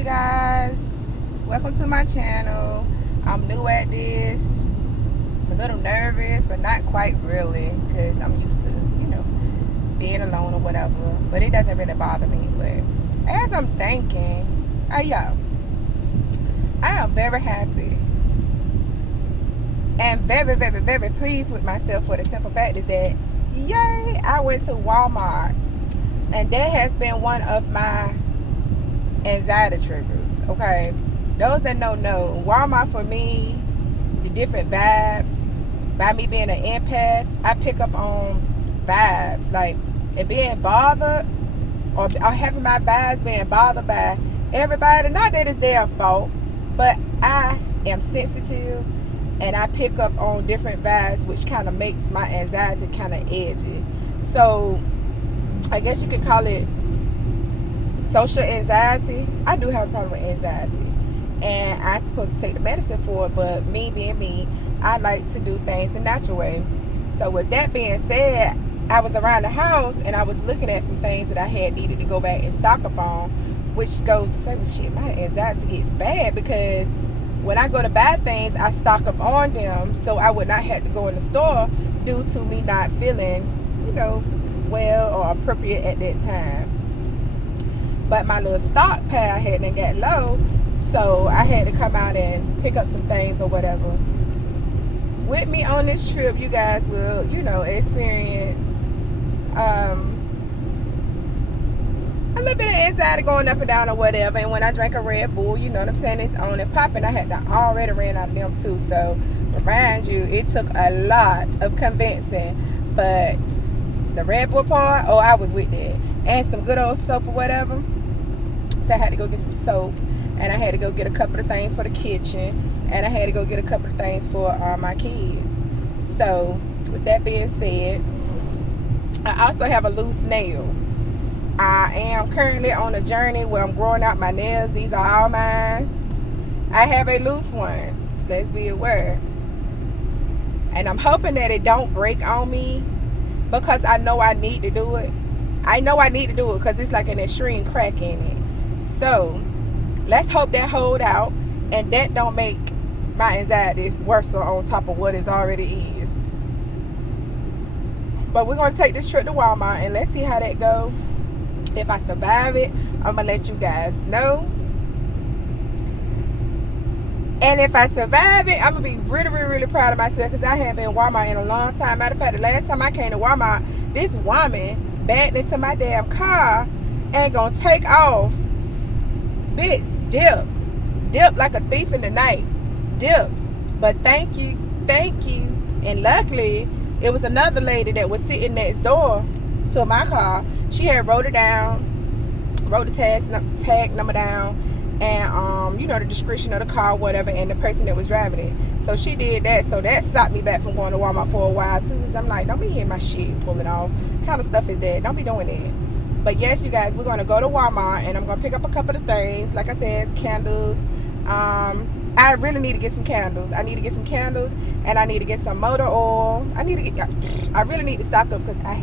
you guys? Welcome to my channel. I'm new at this. I'm a little nervous, but not quite really, because I'm used to, being alone or whatever. But it doesn't really bother me. But as I'm thinking, I am very happy and very, very, very pleased with myself for the simple fact is that, yay, I went to Walmart. And that has been one of my anxiety triggers, okay? Those that don't know, Walmart for me, the different vibes, by me being an empath, I pick up on vibes, like, and being bothered, or having my vibes being bothered by everybody, not that it's their fault, but I am sensitive, and I pick up on different vibes, which kind of makes my anxiety kind of edgy. So, I guess you could call it social anxiety. I do have a problem with anxiety, and I'm supposed to take the medicine for it, but me being me, I like to do things the natural way. So with that being said, I was around the house and I was looking at some things that I had needed to go back and stock up on, which goes to say, well, shit, my anxiety gets bad because when I go to buy things, I stock up on them so I would not have to go in the store due to me not feeling, well or appropriate at that time. But my little stockpile hadn't got low, so I had to come out and pick up some things or whatever. With me on this trip, you guys will, experience a little bit of anxiety going up and down or whatever. And when I drank a Red Bull, you know what I'm saying, it's on and popping. I had to already ran out of them too. So, remind you, it took a lot of convincing. But the Red Bull part, oh, I was with that. And some good old soap or whatever. So I had to go get some soap. And I had to go get a couple of things for the kitchen. And I had to go get a couple of things for my kids. So, with that being said, I also have a loose nail. I am currently on a journey where I'm growing out my nails. These are all mine. I have a loose one. Let's be aware. And I'm hoping that it don't break on me because I know I need to do it. I know I need to do it because it's like an extreme crack in it. So, let's hope that hold out and that don't make my anxiety worse on top of what it already is. But we're going to take this trip to Walmart and let's see how that goes. If I survive it, I'm going to let you guys know. And if I survive it, I'm going to be really, really, really proud of myself because I haven't been in Walmart in a long time. Matter of fact, the last time I came to Walmart, this woman backed into my damn car and going to take off. Bitch, dipped like a thief in the night. Dipped. But thank you. And luckily, it was another lady that was sitting next door to my car. She had wrote it down, wrote the tag number down, and the description of the car, whatever, and the person that was driving it. So she did that. So that stopped me back from going to Walmart for a while too. Cause I'm like, don't be hitting my shit, pulling off. What kind of stuff is that? Don't be doing that. But yes, you guys, we're gonna go to Walmart and I'm gonna pick up a couple of things. Like I said, candles. I really need to get some candles. I need to get some candles and I need to get some motor oil. I really need to stock up because I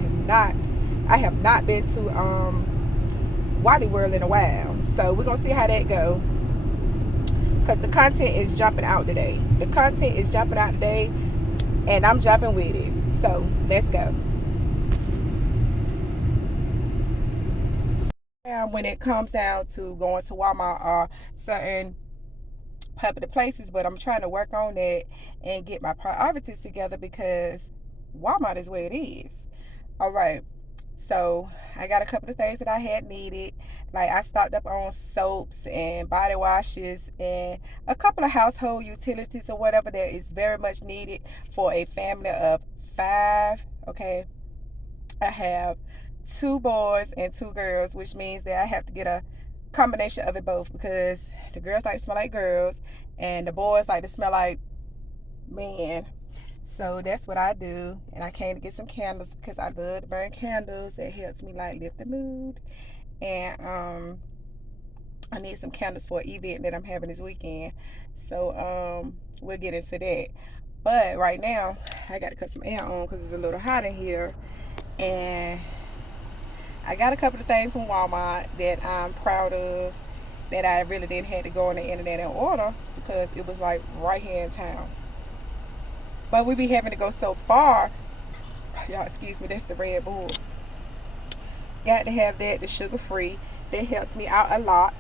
have not been to Wally World in a while. So we're gonna see how that go. Because the content is jumping out today. And I'm jumping with it. So let's go. When it comes down to going to Walmart or certain public places, but I'm trying to work on that and get my priorities together because Walmart is where it is. All right. So I got a couple of things that I had needed. Like I stocked up on soaps and body washes and a couple of household utilities or whatever that is very much needed for a family of 5. Okay. I have 2 boys and 2 girls, which means that I have to get a combination of it both because the girls like to smell like girls and the boys like to smell like men. So that's what I do. And I came to get some candles because I love to burn candles. That helps me like lift the mood. And I need some candles for an event that I'm having this weekend. So we'll get into that. But right now, I got to cut some air on because it's a little hot in here. And I got a couple of things from Walmart that I'm proud of. that I really didn't have to go on the internet and order because it was like right here in town. But we be having to go so far. Y'all, excuse me, that's the Red Bull. Got to have that, the sugar free. That helps me out a lot.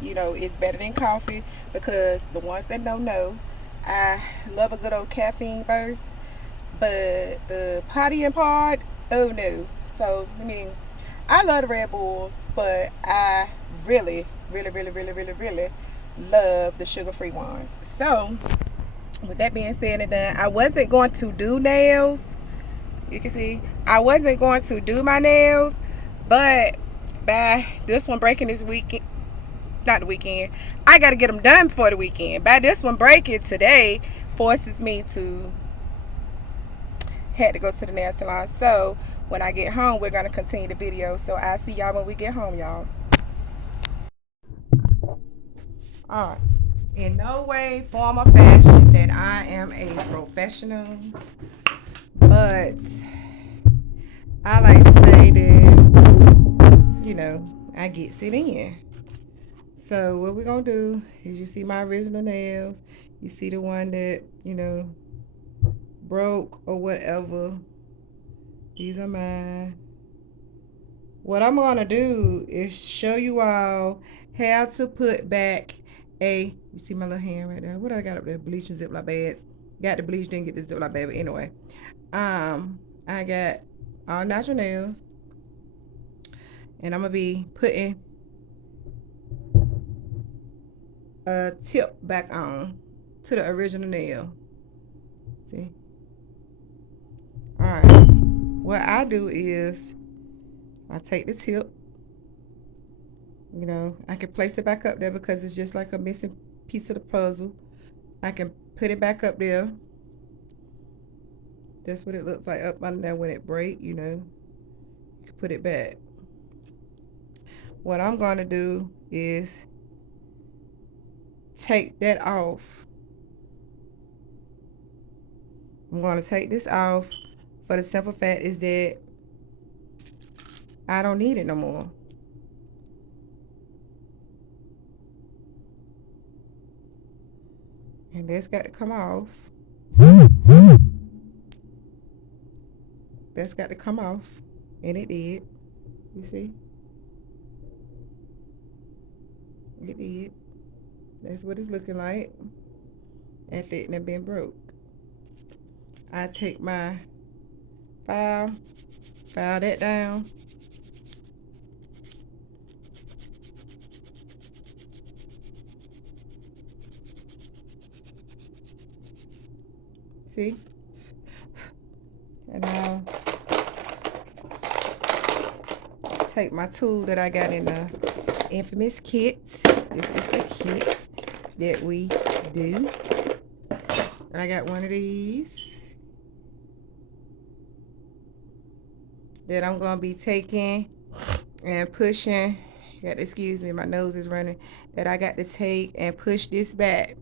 You know, it's better than coffee because the ones that don't know, I love a good old caffeine burst. But the partying part, oh no. So, I mean, I love the Red Bulls, but I really, really, really, really, really, really love the sugar free ones. So, with that being said and done, I wasn't going to do nails. You can see, I wasn't going to do my nails, but by this one breaking this weekend, not the weekend, I got to get them done for the weekend. By this one breaking today, forces me to had to go to the nail salon. So when I get home, we're going to continue the video. So I'll see y'all when we get home, y'all. Alright. In no way, form, or fashion that I am a professional, but I like to say that, you know, I gets it in. So what we're going to do is, you see my original nails. You see the one that, you know, broke or whatever. These are mine. What I'm going to do is show you all how to put back you see my little hand right there. What I got up there? Bleach and Ziploc bags. Got the bleach, didn't get the Ziploc bag, but anyway. I got all natural nails. And I'm going to be putting a tip back on to the original nail. See? Alright. What I do is I take the tip. You know, I can place it back up there because it's just like a missing piece of the puzzle. I can put it back up there. That's what it looks like up under there when it breaks, you know. You can put it back. What I'm going to do is take that off. I'm going to take this off for the simple fact is that I don't need it no more. And that's got to come off. That's got to come off. And it did. You see? It did. That's what it's looking like after it done been broke. I take my file that down. See? And now take my tool that I got in the infamous kit. This is the kit that we do. I got one of these that I'm going to be taking and pushing. You got to excuse me, my nose is running. That I got to take and push this back.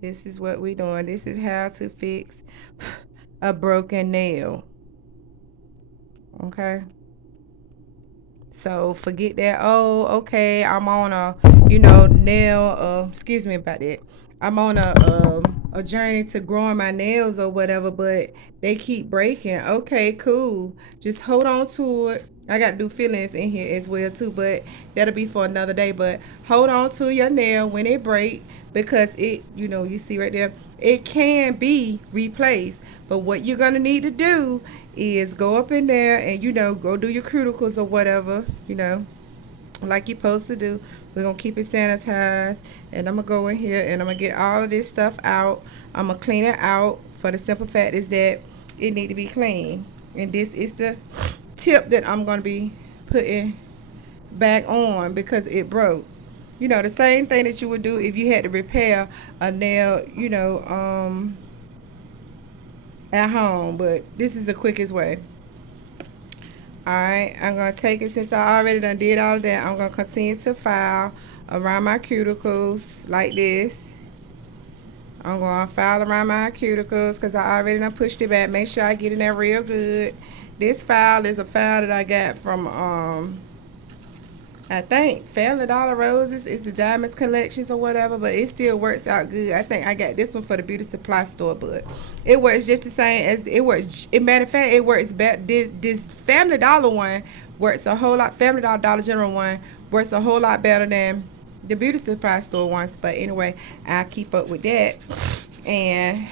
This is what we're doing. This is how to fix a broken nail. Okay? So forget that, oh, okay, I'm on a, you know, nail, excuse me about that. I'm on a journey to growing my nails or whatever, but they keep breaking. Okay, cool. Just hold on to it. I got to do fillings in here as well too, but that'll be for another day. But hold on to your nail when it break, because it, you know, you see right there, it can be replaced. But what you're going to need to do is go up in there and, you know, go do your cuticles or whatever, you know, like you're supposed to do. We're going to keep it sanitized. And I'm going to go in here and I'm going to get all of this stuff out. I'm going to clean it out for the simple fact is that it need to be clean. And this is the tip that I'm going to be putting back on because it broke. You know, the same thing that you would do if you had to repair a nail, you know, at home, but this is the quickest way. Alright, I'm going to take it, since I already done did all of that, I'm going to continue to file around my cuticles like this. I'm going to file around my cuticles because I already done pushed it back. Make sure I get in there real good. This file is a file that I got from I think Family Dollar Roses is the Diamonds collections or whatever, but it still works out good. I think I got this one for the beauty supply store, but it works just the same as it works. In matter of fact, it works better. This Family Dollar one works a whole lot. Family Dollar Dollar General one works a whole lot better than the beauty supply store ones. But anyway, I'll keep up with that, and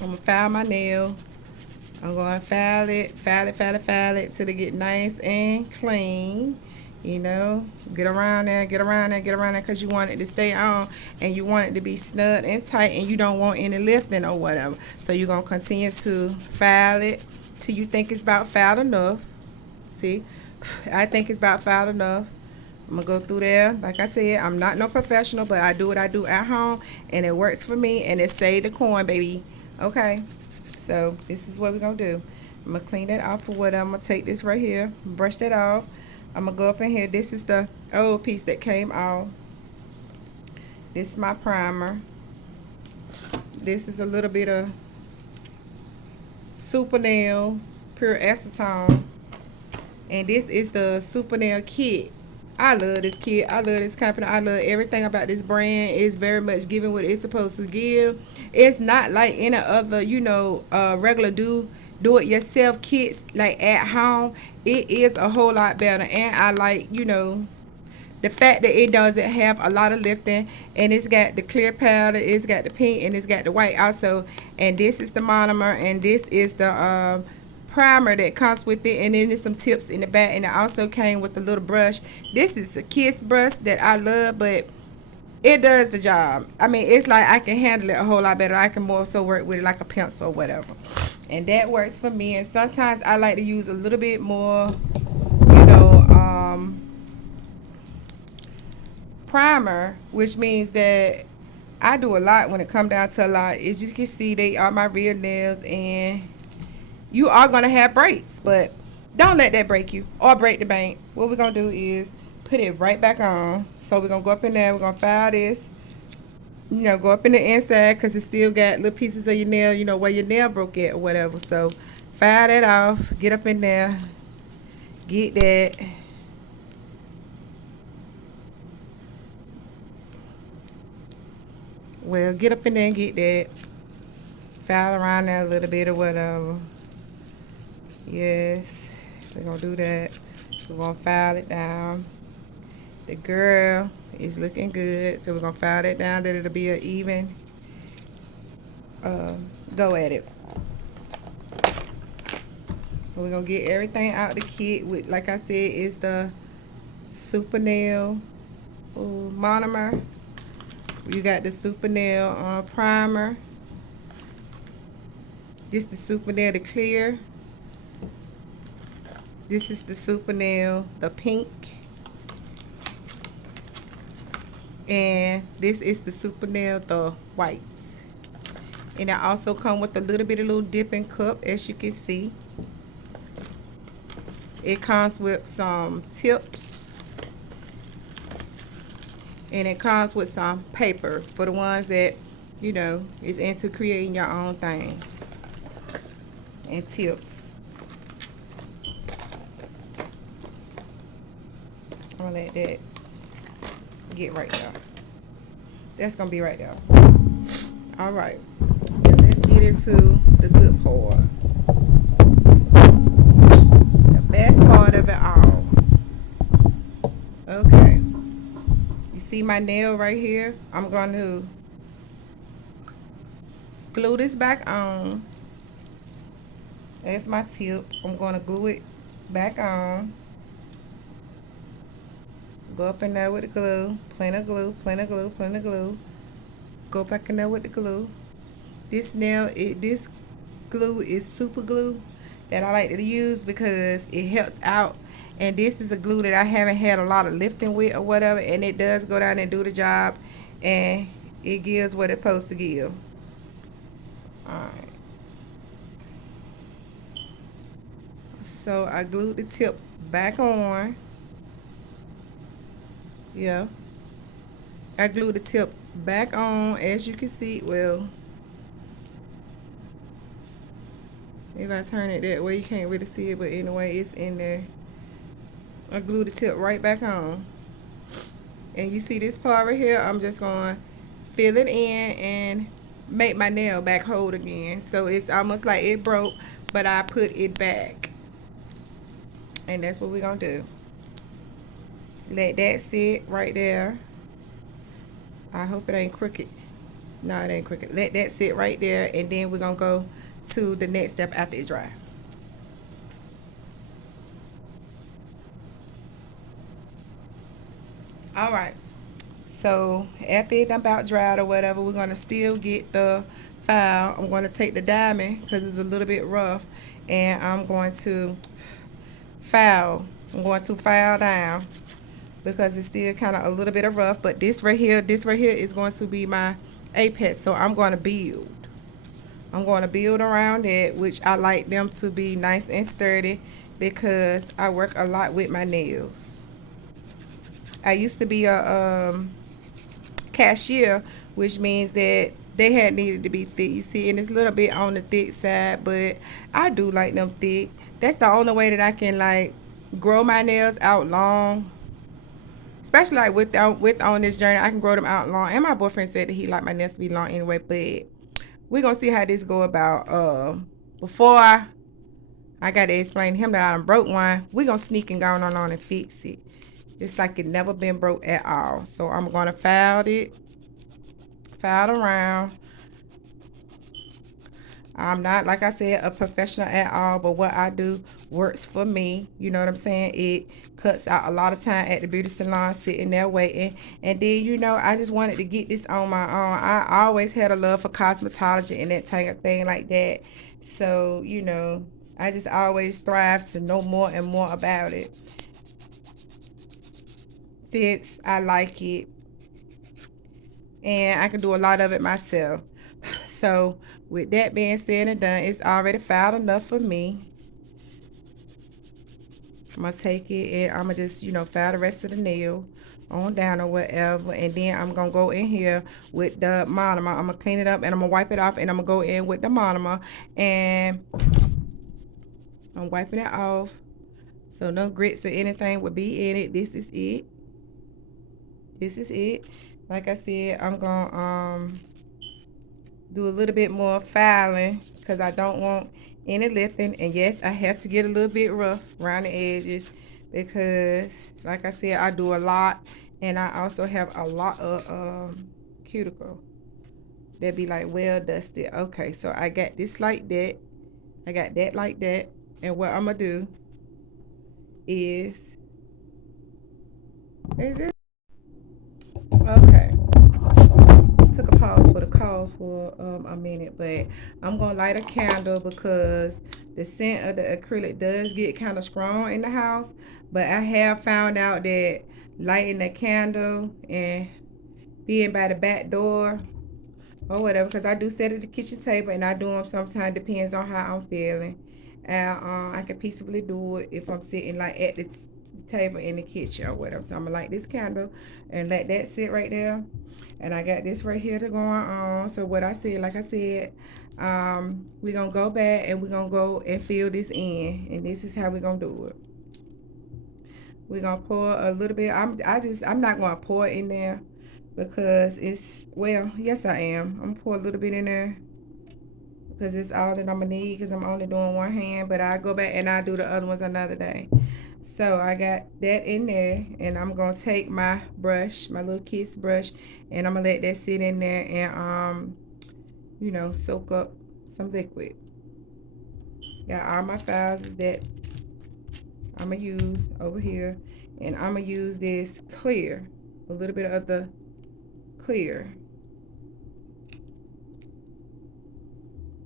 I'm gonna file my nail. I'm going to file it till they get nice and clean. You know, get around there, because you want it to stay on and you want it to be snug and tight and you don't want any lifting or whatever. So you're going to continue to file it till you think it's about filed enough. See, I think it's about filed enough. I'm going to go through there. Like I said, I'm not no professional, but I do what I do at home and it works for me and it saved the coin, baby. Okay. So this is what we're going to do. I'm going to clean that off for what I'm going to take this right here, brush that off. I'm going to go up in here. This is the old piece that came off. This is my primer. This is a little bit of Super Nail Pure Acetone. And this is the Super Nail kit. I love this kit. I love this company. I love everything about this brand. It's very much giving what it's supposed to give. It's not like any other, you know, regular do-it-yourself kits like at home. It is a whole lot better. And I like, you know, the fact that it doesn't have a lot of lifting. And it's got the clear powder. It's got the pink. And it's got the white also. And this is the monomer. And this is the primer that comes with it, and then there's some tips in the back, and it also came with a little brush. This is a kiss brush that I love, but it does the job. I mean, it's like I can handle it a whole lot better. I can more so work with it like a pencil or whatever, and that works for me. And sometimes I like to use a little bit more, you know, primer, which means that I do a lot when it comes down to a lot. As you can see, they are my real nails, and you are going to have breaks, but don't let that break you or break the bank. What we're going to do is put it right back on. So we're going to go up in there. We're going to file this. You know, go up in the inside because it still got little pieces of your nail, you know, where your nail broke at or whatever. So file that off. Get up in there. Get that. Well, get up in there and get that. File around there a little bit or whatever. Yes, we're going to do that. We're going to file it down. The girl is looking good, so we're going to file it down that it'll be an even go at it. We're going to get everything out the kit with, like I said, is the Super Nail monomer. You got the Super Nail primer. This is the Super Nail the clear. This is the Super Nail, the pink. And this is the Super Nail, the white. And it also come with a little bit of little dipping cup, as you can see. It comes with some tips. And it comes with some paper for the ones that, you know, is into creating your own thing. And tips. I'm gonna let that get right there. That's gonna be right there. All right, now let's get into the good part, the best part of it all. Okay, you see my nail right here? I'm going to glue this back on. That's my tip. I'm going to glue it back on. Go up in there with the glue. Plenty of glue, plenty of glue, plenty of glue. Go back in there with the glue. This glue is super glue that I like to use because it helps out. And this is a glue that I haven't had a lot of lifting with or whatever. And it does go down and do the job. And it gives what it's supposed to give. Alright. So I glued the tip back on. Yeah, I glued the tip back on, as you can see. Well, if I turn it that way, you can't really see it, but anyway, it's in there. And then I'm going to I glue the tip right back on. And you see this part right here, I'm just going to fill it in and make my nail back hold again. So it's almost like it broke, but I put it back. And that's what we're going to do. Let that sit right there. I hope it ain't crooked. No, it ain't crooked. Let that sit right there, and then we're going to go to the next step after it dry. All right. So after it's about dried or whatever, we're going to still get the file. I'm going to take the diamond because it's a little bit rough, and I'm going to file. I'm going to file down because it's still kind of a little bit of rough. But this right here is going to be my apex. So I'm going to build. I'm going to build around it, which I like them to be nice and sturdy because I work a lot with my nails. I used to be a cashier, which means that they had needed to be thick. You see, and it's a little bit on the thick side, but I do like them thick. That's the only way that I can like grow my nails out long. Especially like with on this journey, I can grow them out long. And my boyfriend said that he liked my nails to be long anyway, but we're gonna see how this go about. Before I got to explain to him that I done broke one, we're gonna sneak and go on and fix it. It's like it never been broke at all. So I'm gonna file around. I'm not, like I said, a professional at all, but what I do works for me. You know what I'm saying? It cuts out a lot of time at the beauty salon sitting there waiting. And then, you know, I just wanted to get this on my own. I always had a love for cosmetology and that type of thing like that. So, you know, I just always strive to know more and more about it. Fits, I like it. And I can do a lot of it myself. So with that being said and done, it's already filed enough for me. I'm gonna take it and I'm gonna just, you know, file the rest of the nail on down or whatever, and then I'm gonna go in here with the monomer. I'm gonna clean it up and I'm gonna wipe it off, and I'm gonna go in with the monomer and I'm wiping it off so no grits or anything would be in it. This is it. This is it. Like I said, I'm gonna do a little bit more filing because I don't want any lifting. And yes, I have to get a little bit rough around the edges because, like I said, I do a lot, and I also have a lot of cuticle that be like well dusted. Okay, so I got this like that. I got that like that. And what I'm gonna do is this. Okay. Took a pause for the calls for a minute, but I'm gonna light a candle because the scent of the acrylic does get kind of strong in the house. But I have found out that lighting the candle and being by the back door or whatever, because I do sit at the kitchen table and I do them sometimes, depends on how I'm feeling. And I can peacefully do it if I'm sitting like at the table in the kitchen or whatever. So I'm gonna light this candle and let that sit right there. And I got this right here to go on. So what I said, like I said, we're gonna go back and we're gonna go and fill this in, and this is how we're gonna do it. We're gonna pour a little bit. I'm not gonna pour it in there because it's, well, yes I am. I'm gonna pour a little bit in there because it's all that I'm gonna need because I'm only doing one hand, but I go back and I do the other ones another day. So I got that in there, and I'm gonna take my brush, my little kiss brush, and I'm gonna let that sit in there and you know, soak up some liquid. Yeah, all my files is that I'm gonna use over here, and I'm gonna use this clear, a little bit of the clear.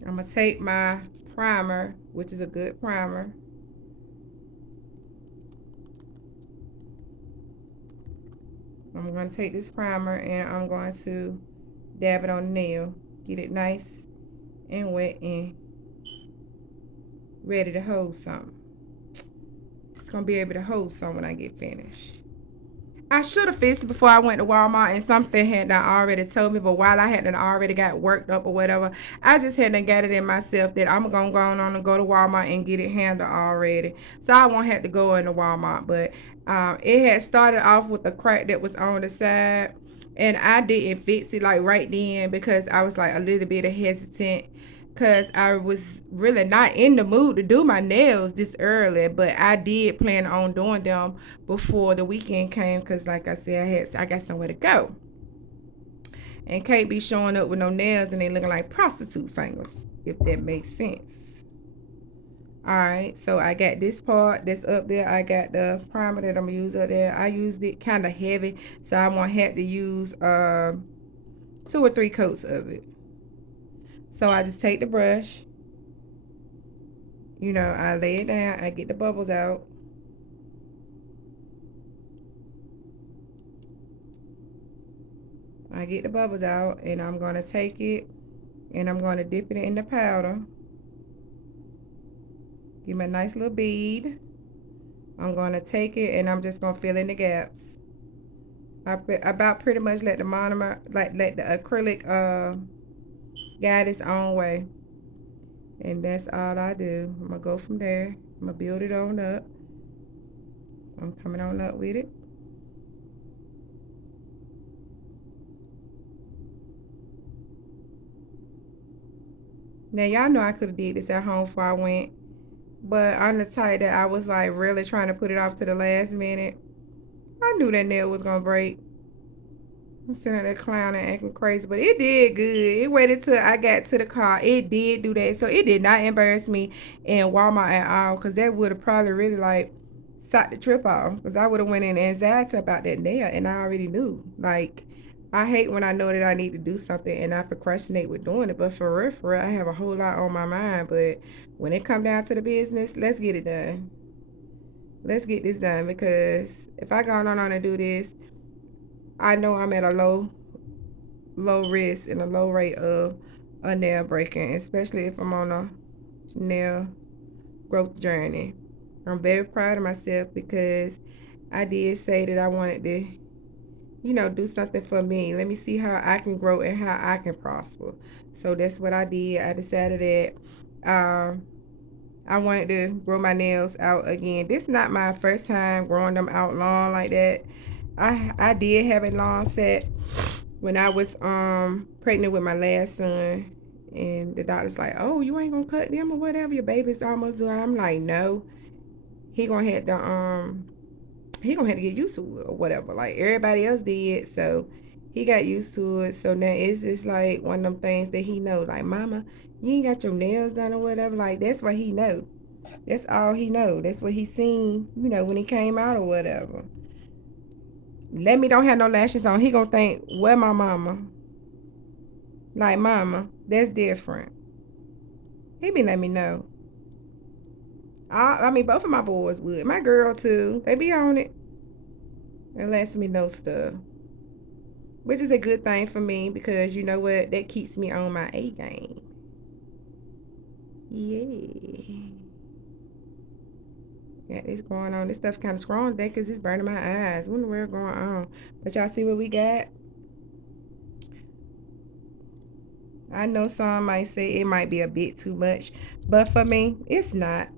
I'm gonna take my primer, which is a good primer. I'm going to take this primer and I'm going to dab it on the nail. Get it nice and wet and ready to hold something. It's going to be able to hold some when I get finished. I should have fixed it before I went to Walmart, and something had not already told me. But while I hadn't already got worked up or whatever, I just hadn't got it in myself that I'm gonna go on and go to Walmart and get it handled already, so I won't have to go into Walmart. But it had started off with a crack that was on the side, and I didn't fix it like right then because I was like a little bit hesitant because I was really not in the mood to do my nails this early, but I did plan on doing them before the weekend came because, like I said, I got somewhere to go and can't be showing up with no nails and they looking like prostitute fingers, if that makes sense. All right, so I got this part that's up there. I got the primer that I'm gonna use up there. I used it kind of heavy, so I'm gonna have to use 2 or 3 coats of it. So I just take the brush, I lay it down, I get the bubbles out. I get the bubbles out and I'm going to take it and I'm going to dip it in the powder. Give me a nice little bead. I'm going to take it and I'm just going to fill in the gaps. I about pretty much let the monomer, let the acrylic guide its own way. And that's all I do. I'm going to go from there. I'm going to build it on up. I'm coming on up with it. Now, y'all know I could have did this at home before I went. But I'm the type that I was like really trying to put it off to the last minute. I knew that nail was going to break. I'm sitting there clowning and acting crazy, but it did good. It waited till I got to the car. It did do that. So it did not embarrass me in Walmart at all because that would have probably really like stopped the trip off because I would have went in anxiety about that nail and I already knew. Like, I hate when I know that I need to do something and I procrastinate with doing it. But for real, I have a whole lot on my mind. But when it come down to the business, let's get it done. Let's get this done because if I go on and do this, I know I'm at a low risk and a low rate of a nail breaking, especially if I'm on a nail growth journey. I'm very proud of myself because I did say that I wanted to, do something for me. Let me see how I can grow and how I can prosper. So that's what I did. I decided that I wanted to grow my nails out again. This is not my first time growing them out long like that. I did have a long set when I was pregnant with my last son, and the doctor's like, "Oh, you ain't gonna cut them or whatever. Your baby's almost due." I'm like, "No, he gonna have to get used to it or whatever. Like everybody else did, so he got used to it. So now it's just like one of them things that he know. Like, Mama, you ain't got your nails done or whatever. Like that's what he know. That's all he know. That's what he seen. When he came out or whatever. Let me don't have no lashes on. He gonna think, where my mama? Like, mama, that's different. He be letting me know. I mean, both of my boys would. My girl, too. They be on it. And lets me know stuff. Which is a good thing for me because you know what? That keeps me on my A game. Yeah. Yeah, it's going on. This stuff kind of strong today because it's burning my eyes. What in the world going on? But y'all see what we got? I know some might say it might be a bit too much, but for me, it's not.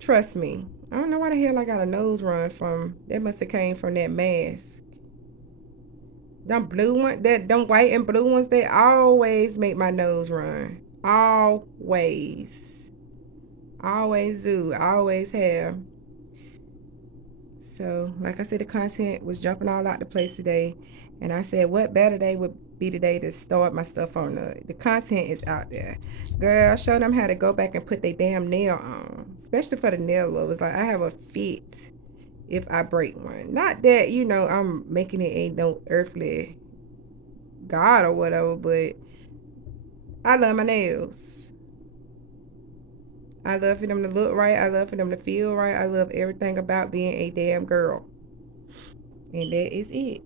Trust me. I don't know why the hell I got a nose run from. That must have came from that mask. Them blue ones, them white and blue ones, they always make my nose run. Always. Always do. Always have. So, like I said, the content was jumping all out the place today. And I said, what better day would be the day to start my stuff on the content is out there. Girl, show them how to go back and put their damn nail on. Especially for the nail lovers. Like, I have a fit if I break one. Not that, I'm making it ain't no earthly God or whatever, but I love my nails. I love for them to look right. I love for them to feel right. I love everything about being a damn girl. And that is it.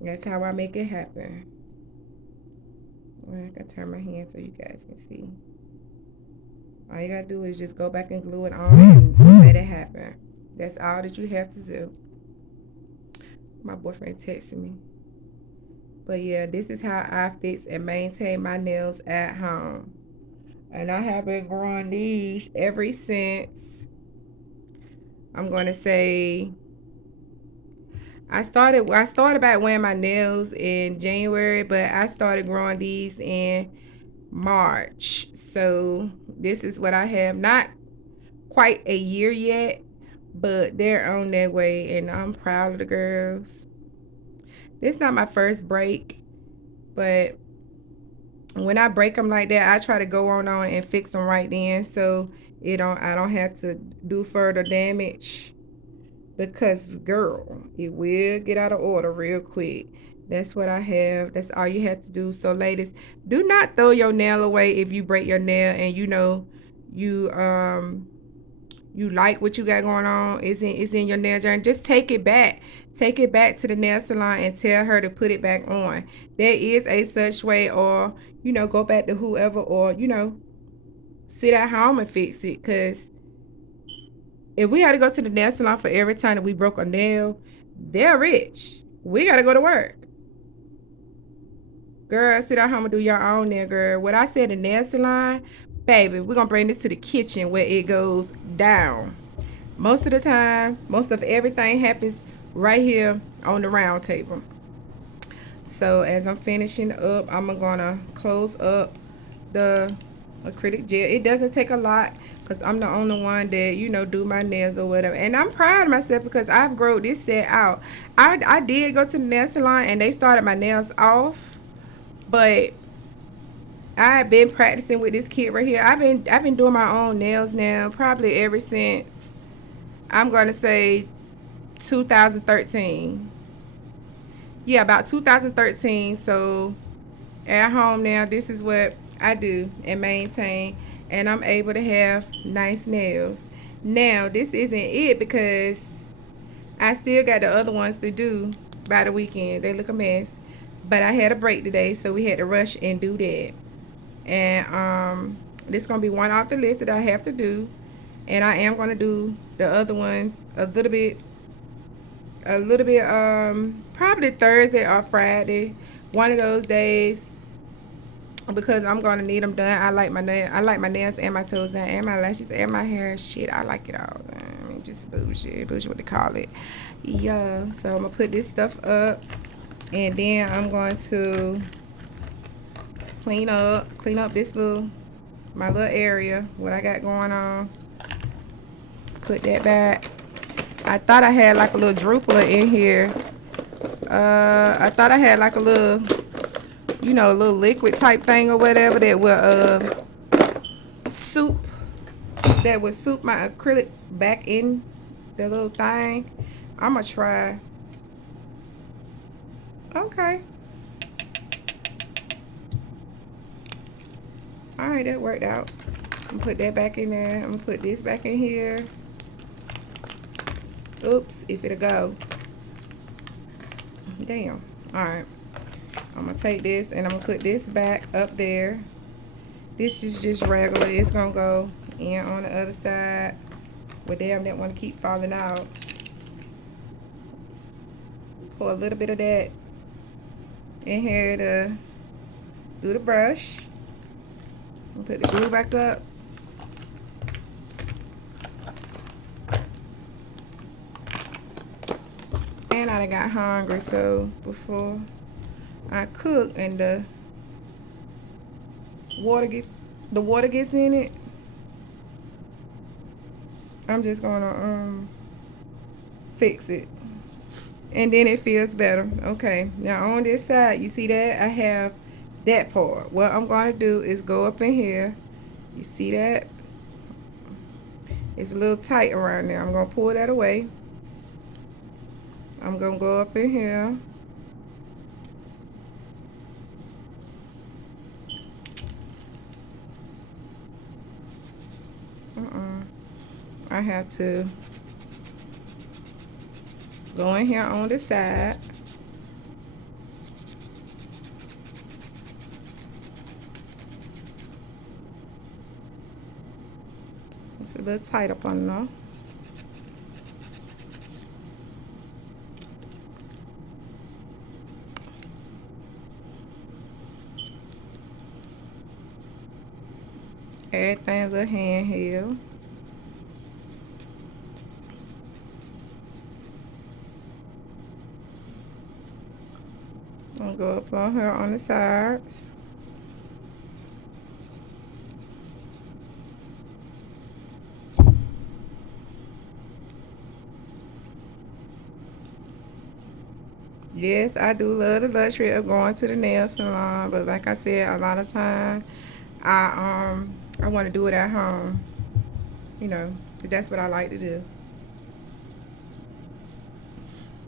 That's how I make it happen. Well, I can turn my hand so you guys can see. All you gotta do is just go back and glue it on and let it happen. That's all that you have to do. My boyfriend texted me. But yeah, this is how I fix and maintain my nails at home. And I have been growing these ever since, I'm gonna say, I started back wearing my nails in January, but I started growing these in March. So this is what I have. Not quite a year yet, but they're on their way, and I'm proud of the girls. This is not my first break, but when I break them like that, I try to go on and fix them right then, so I don't have to do further damage. Because girl, it will get out of order real quick. That's what I have. That's all you have to do. So ladies, do not throw your nail away if you break your nail and you know you like what you got going on. It's in your nail journey. Just take it back. Take it back to the nail salon and tell her to put it back on. There is a such way, or go back to whoever, or sit at home and fix it. Cause if we had to go to the nail salon for every time that we broke a nail, they're rich. We gotta go to work. Girl, sit at home and do your own nail, girl. What I said, the nail salon, baby, we're gonna bring this to the kitchen where it goes down. Most of the time, most of everything happens right here on the round table. So as I'm finishing up, I'm gonna close up the acrylic gel. It doesn't take a lot because I'm the only one that do my nails or whatever, and I'm proud of myself because I've grown this set out. I did go to the nail salon and they started my nails off, but I've been practicing with this kit right here. I've been doing my own nails now probably ever since, I'm gonna say, 2013. Yeah, about 2013. So at home now, this is what I do and maintain, and I'm able to have nice nails. Now this isn't it because I still got the other ones to do by the weekend. They look a mess, but I had a break today, so we had to rush and do that. And this is gonna be one off the list that I have to do, and I am gonna do the other ones a little bit probably Thursday or Friday, one of those days, because I'm gonna need them done. I like my nails and my toes done and my lashes and my hair. Shit, I like it all. I mean, just bullshit what they call it. Yeah, so I'm gonna put this stuff up, and then I'm going to clean up this my little area, what I got going on. Put that back. I thought I had like a little drupal in here. I thought I had like a little, a little liquid type thing or whatever that would soup my acrylic back in the little thing. I'm gonna try. Okay. All right, that worked out. I'm gonna put that back in there. I'm gonna put this back in here. Oops, if it'll go. Damn. All right. I'm gonna take this and I'm gonna put this back up there. This is just regular. It's gonna go in on the other side. Well, damn, that want to keep falling out. Pour a little bit of that in here to do the brush. Put the glue back up. And I done got hungry, so before I cook and the water gets in it, I'm just gonna fix it, and then it feels better. Okay, now on this side, you see that I have that part. What I'm gonna do is go up in here. You see that? It's a little tight around there. I'm gonna pull that away. I'm gonna go up in here. I have to go in here on the side. little tight up on them. Everything a little handheld. I'm gonna go up on her on the sides. Yes, I do love the luxury of going to the nail salon, but like I said, a lot of times I want to do it at home. You know, that's what I like to do.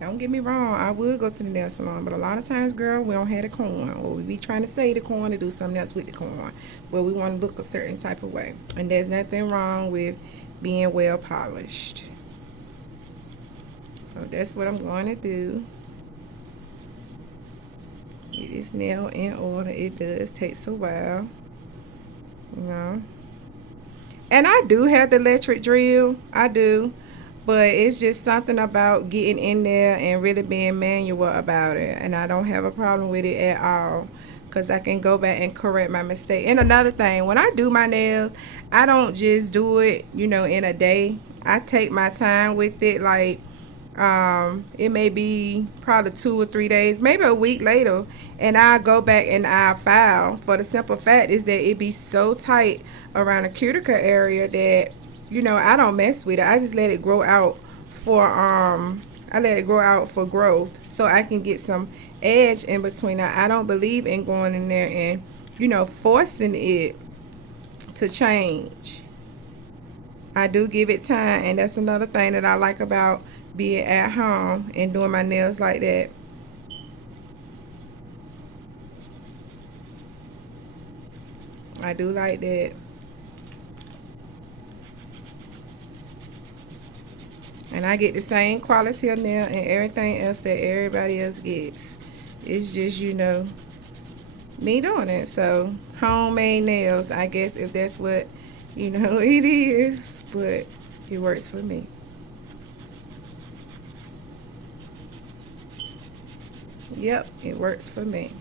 Don't get me wrong, I would go to the nail salon, but a lot of times, girl, we don't have the corn, or we be trying to save the corn to do something else with the corn, but we want to look a certain type of way. And there's nothing wrong with being well polished. So that's what I'm going to do. Get this nail in order. It does take a while, you know. And I do have the electric drill. I do. But it's just something about getting in there and really being manual about it. And I don't have a problem with it at all. Because I can go back and correct my mistake. And another thing, when I do my nails, I don't just do it, you know, in a day. I take my time with it. Like, it may be probably 2 or 3 days, maybe a week later, and I go back and I file. For the simple fact is that it be so tight around the cuticle area that, you know, I don't mess with it. I just let it grow out for I let it grow out for growth, so I can get some edge in between. I don't believe in going in there and, you know, forcing it to change. I do give it time, and that's another thing that I like about being at home and doing my nails like that. I do like that. And I get the same quality of nail and everything else that everybody else gets. It's just, you know, me doing it. So, homemade nails, I guess, if that's what, you know, it is. But it works for me. Yep, it works for me.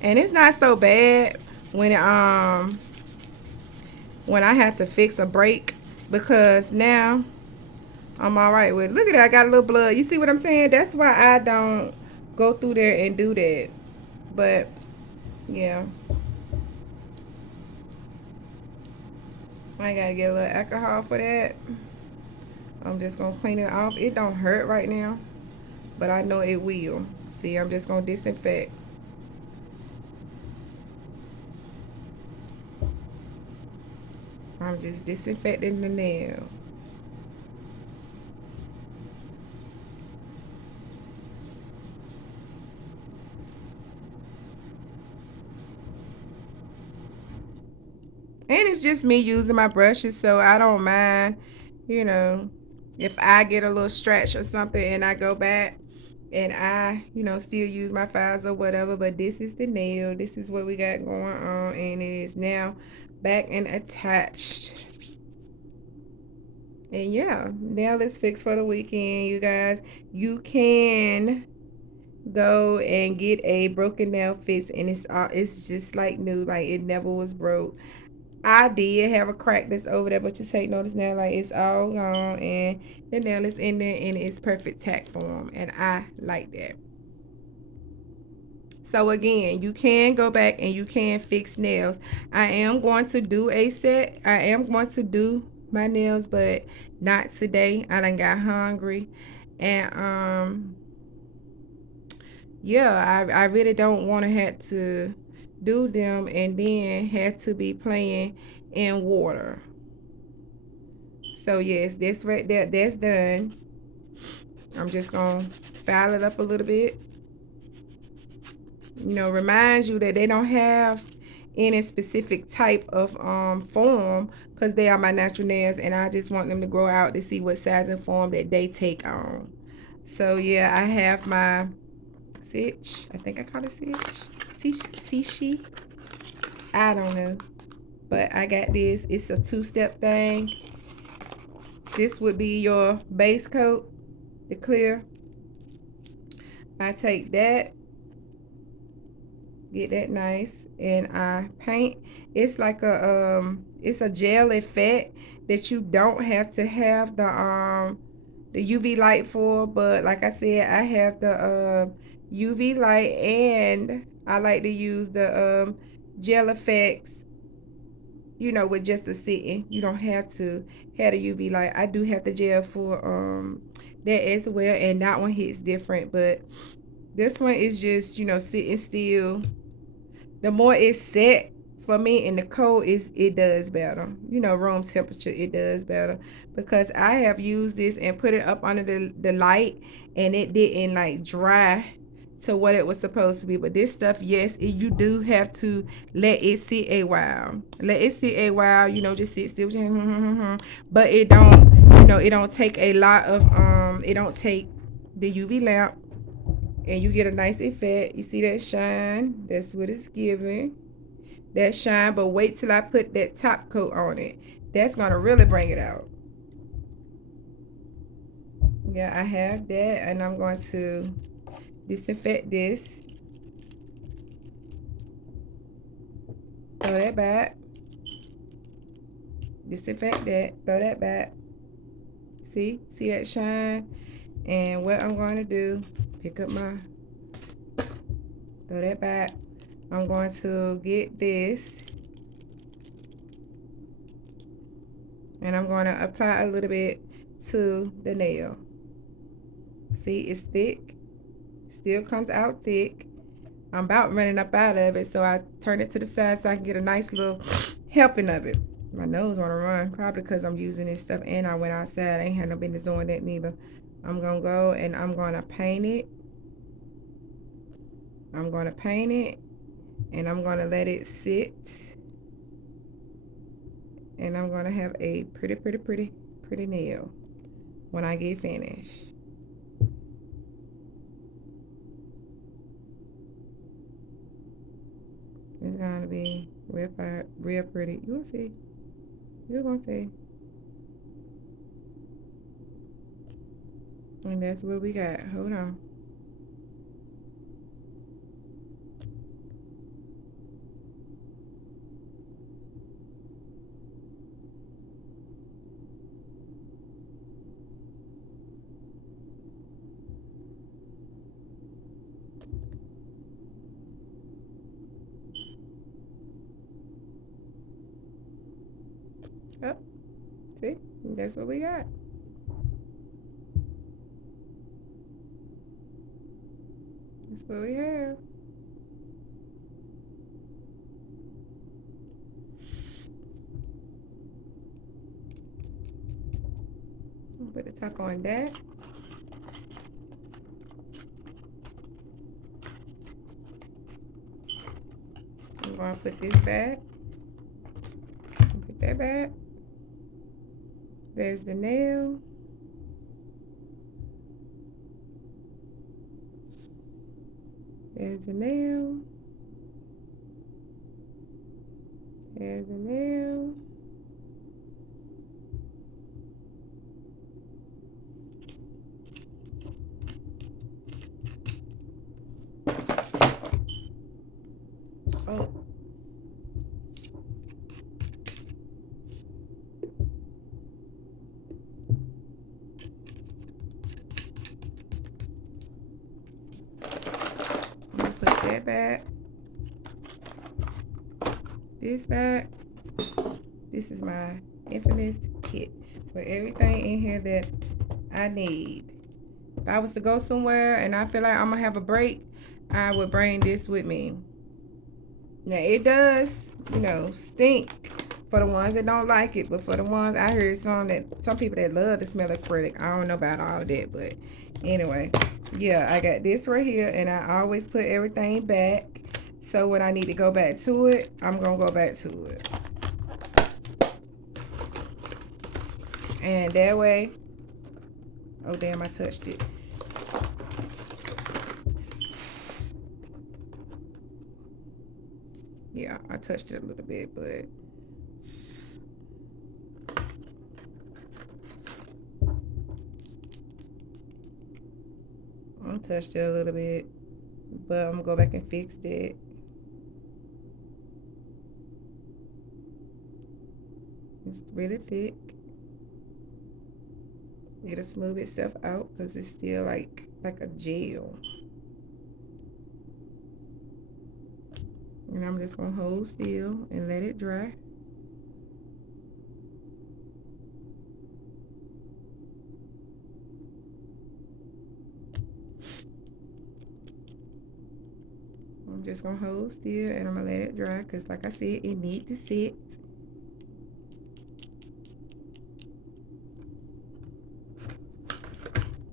And it's not so bad when when I have to fix a break, because now I'm all right with it. Look at that, I got a little blood. You see what I'm saying? That's why I don't go through there and do that. But yeah, I gotta get a little alcohol for that. I'm just gonna clean it off. It don't hurt right now, but I know it will. See, I'm just gonna disinfect. I'm just disinfecting the nail. And it's just me using my brushes, so I don't mind, you know, if I get a little stretch or something and I go back and I, you know, still use my files or whatever. But this is the nail. This is what we got going on, and it is now back and attached. And yeah, nail is fixed for the weekend, you guys. You can go and get a broken nail fix, and it's just like new, like it never was broke. I did have a crack that's over there, but you take notice now, like it's all gone, and the nail is in there in its perfect tack form, and I like that. So again, you can go back and you can fix nails. I am going to do a set. I am going to do my nails, but not today. I done got hungry, and yeah, I really don't want to have to do them and then have to be playing in water. So yes, this right there, that's done. I'm just gonna file it up a little bit. You know, remind you that they don't have any specific type of form, because they are my natural nails, and I just want them to grow out to see what size and form that they take on. So yeah, I have my stitch. I think I call it stitch. Stitch. I don't know. but I got this. It's a two-step thing. This would be your base coat, the clear. I take that, get that nice, and I paint. It's like a it's a gel effect that you don't have to have the UV light for, but like I said, I have the UV light, and I like to use the gel effects, you know, with just a sitting. You don't have to have the UV light. I do have the gel for that as well, and that one hits different, but this one is just, you know, sitting still. The more it's set for me in the cold, it does better. You know, room temperature, it does better, because I have used this and put it up under the light, and it didn't like dry to what it was supposed to be. But this stuff, yes, you do have to let it sit a while. Let it sit a while, you know, just sit still. But it don't, you know, it don't take a lot of it don't take the UV lamp, and you get a nice effect. You see that shine? That's what it's giving. That shine, but wait till I put that top coat on it. That's gonna really bring it out. Yeah, I have that, and I'm going to disinfect this. Throw that back. Disinfect that. Throw that back. See that shine? And what I'm going to do, pick up my, throw that back. I'm going to get this, and I'm going to apply a little bit to the nail. See, it's thick. Still comes out thick. I'm about running up out of it, so I turn it to the side so I can get a nice little helping of it. My nose want to run, probably because I'm using this stuff, and I went outside. I ain't had no business doing that neither. I'm going to go, and I'm going to paint it. I'm going to paint it, and I'm going to let it sit. And I'm going to have a pretty nail when I get finished. It's going to be real pretty. You'll see. You're going to see. And that's what we got. Hold on. Oh, see? That's what we got. That's what we have. Put the top on that. I'm going to put this back. Put that back. There's the nail. There's the nail. There's the nail. Oh. Put that back. This back. This is my infamous kit with everything in here that I need. If I was to go somewhere and I feel like I'm gonna have a break, I would bring this with me. Now it does, you know, stink for the ones that don't like it, but for the ones, I heard some people that love the smell of acrylic. I don't know about all of that, but anyway, yeah, I got this right here, and I always put everything back, so when I need to go back to it, I'm gonna go back to it. And that way, oh damn, I touched it. Yeah, I touched it a little bit, but I touched it a little bit, but I'm gonna go back and fix that. It's really thick. It'll smooth itself out because it's still like a gel. And I'm just gonna hold still and let it dry. I'm just gonna hold still and I'm gonna let it dry because like I said, it needs to sit.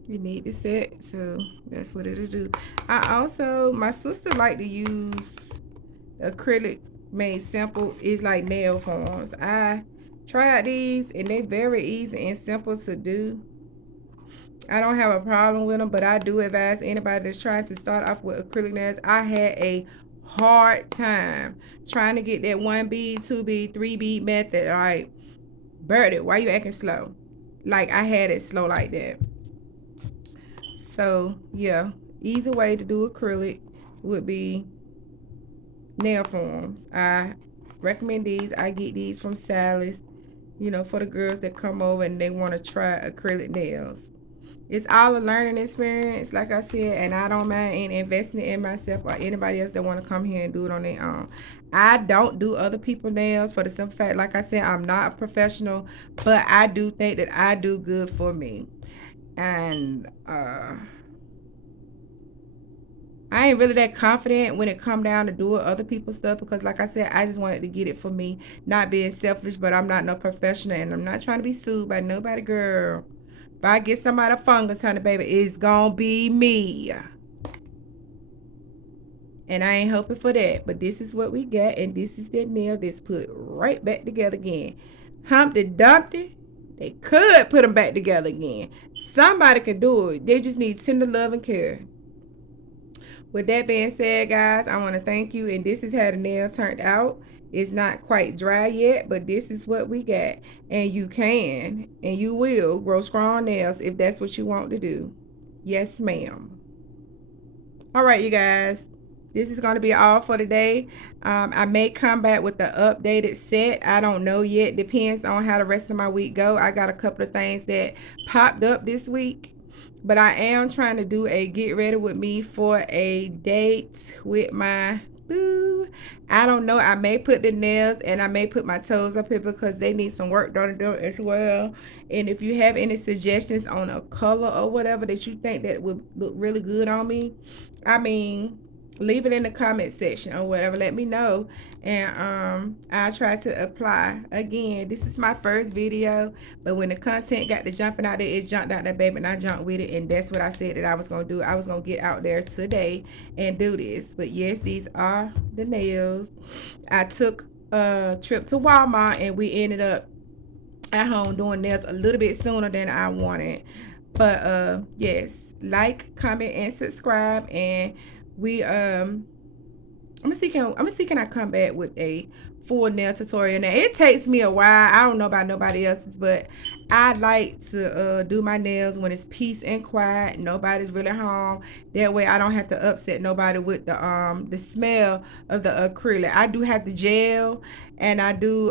You need to set, so that's what it'll do. My sister like to use acrylic made simple. It's like nail forms. I tried these and they very easy and simple to do. I don't have a problem with them, but I do advise anybody that's trying to start off with acrylic nails. I had a hard time trying to get that 1 bead, 2 bead, 3 bead method. All right, Birdy, why you acting slow? Like I had it slow like that. So yeah, easy way to do acrylic would be nail forms. I recommend these. I get these from Sally's, you know, for the girls that come over and they want to try acrylic nails. It's all a learning experience, like I said, and I don't mind investing in myself or anybody else that want to come here and do it on their own. I don't do other people's nails for the simple fact, like I said, I'm not a professional, but I do think that I do good for me. And I ain't really that confident when it come down to doing other people's stuff because like I said, I just wanted to get it for me, not being selfish, but I'm not no professional and I'm not trying to be sued by nobody, girl. If I get somebody a fungus, honey, baby, it's gonna be me. And I ain't hoping for that, but this is what we got, and this is that nail that's put right back together again. Humpty Dumpty, they could put them back together again. Somebody can do it. They just need tender love and care. With that being said, guys, I want to thank you, and this is how the nail turned out. It's not quite dry yet, but this is what we got. And you can, and you will, grow strong nails if that's what you want to do. Yes, ma'am. All right, you guys. This is going to be all for today. I may come back with the updated set. I don't know yet. Depends on how the rest of my week go. I got a couple of things that popped up this week. But I am trying to do a get ready with me for a date with my boo. I don't know. I may put the nails and I may put my toes up here because they need some work done to them as well. And if you have any suggestions on a color or whatever that you think that would look really good on me, I mean, leave it in the comment section or whatever. Let me know, and I'll try to apply. Again, this is my first video, but when the content got to jumping out there, it jumped out there, baby, and I jumped with it. And that's what I said that I was gonna do. I was gonna get out there today and do this. But yes, these are the nails. I took a trip to Walmart and we ended up at home doing nails a little bit sooner than I wanted. But yes, like, comment, and subscribe. And we I'm gonna see can I come back with a full nail tutorial. Now it takes me a while. I don't know about nobody else's, but I like to do my nails when it's peace and quiet, nobody's really home. That way I don't have to upset nobody with the smell of the acrylic. I do have the gel, and I do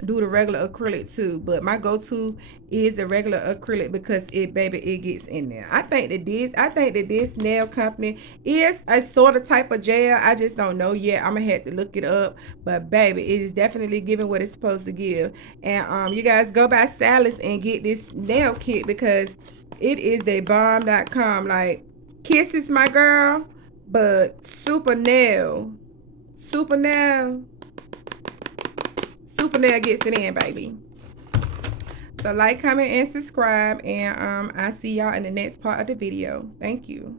the regular acrylic too, but my go-to is the regular acrylic because it gets in there. I think that this nail company is a sort of type of gel. I just don't know yet. I'm gonna have to look it up, but baby, it is definitely giving what it's supposed to give. And you guys go by Sally's and get this nail kit because it is the bomb.com. Like, Kisses my girl, but super nail gets it in, baby. So like, comment, and subscribe, and I see y'all in the next part of the video. Thank you.